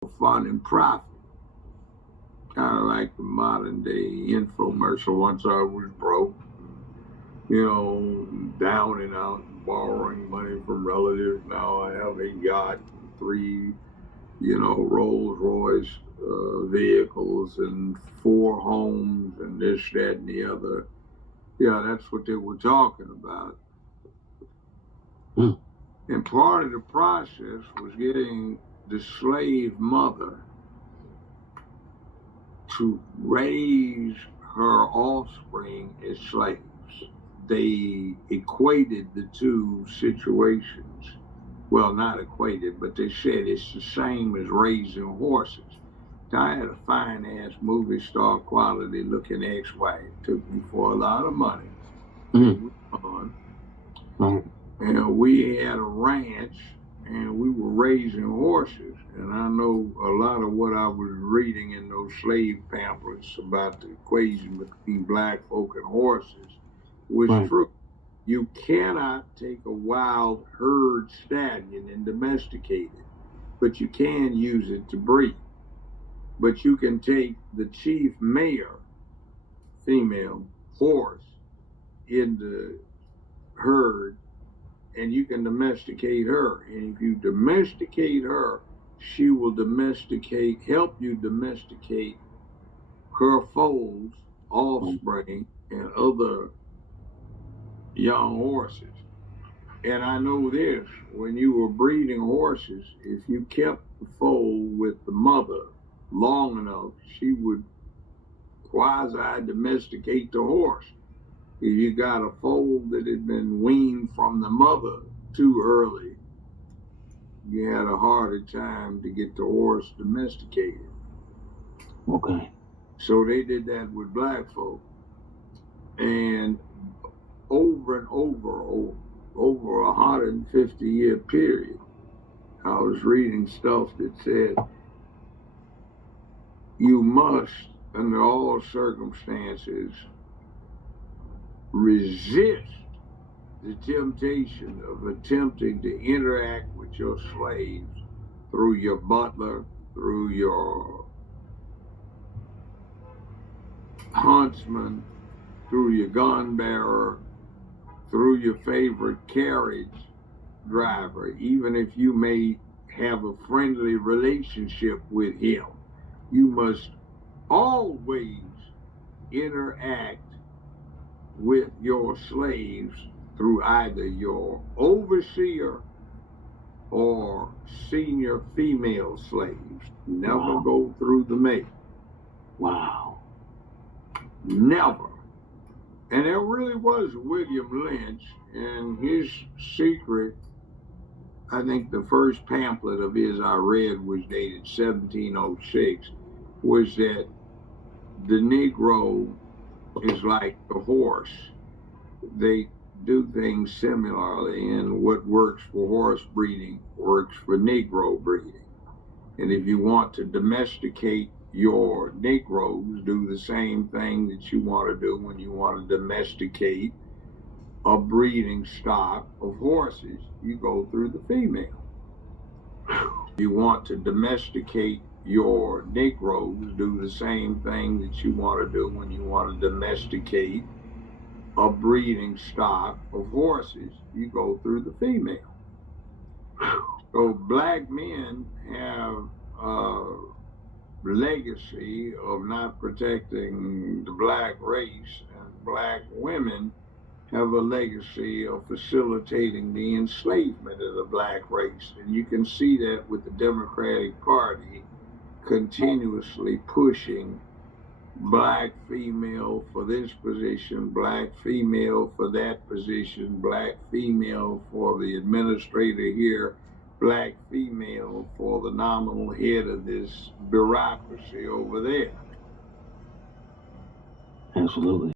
fun and profit. Kind of like the modern day infomercial. Once I was broke, down and out, borrowing money from relatives. Now I have a yacht, three, Rolls Royce vehicles, and 4 homes, and this, that, and the other. Yeah, that's what they were talking about. And part of the process was getting the slave mother to raise her offspring as slaves. They equated the two situations. Well, not equated, but they said it's the same as raising horses. I had a fine-ass movie star quality looking ex-wife. Took me for a lot of money. And we had a ranch, and we were raising horses. And I know a lot of what I was reading in those slave pamphlets about the equation between black folk and horses was true. You cannot take a wild herd stallion and domesticate it, but you can use it to breed. But you can take the chief mare, female horse, in the herd, and you can domesticate her. And if you domesticate her, she will help you domesticate her foals, offspring, and other young horses. And I know this, when you were breeding horses, if you kept the foal with the mother long enough, she would quasi-domesticate the horse. If you got a foal that had been weaned from the mother too early, you had a harder time to get the horse domesticated. Okay. So they did that with black folk. And over and over a 150-year period, I was reading stuff that said you must, under all circumstances, resist the temptation of attempting to interact with your slaves through your butler, through your huntsman, through your gun bearer, through your favorite carriage driver, even if you may have a friendly relationship with him. You must always interact with your slaves through either your overseer or senior female slaves. Never go through the male. Wow. Never. And there really was William Lynch, and his secret, I think the first pamphlet of his I read was dated 1706, was that the Negro is like the horse. They do things similarly, and what works for horse breeding works for Negro breeding. And if you want to domesticate your Negroes, do the same thing that you want to do when you want to domesticate a breeding stock of horses. You go through the female. You want to domesticate your Negroes, do the same thing that you want to do when you want to domesticate a breeding stock of horses. You go through the female. So black men have a legacy of not protecting the black race, and black women have a legacy of facilitating the enslavement of the black race. And you can see that with the Democratic Party continuously pushing black female for this position, black female for that position, black female for the administrator here, black female for the nominal head of this bureaucracy over there. Absolutely.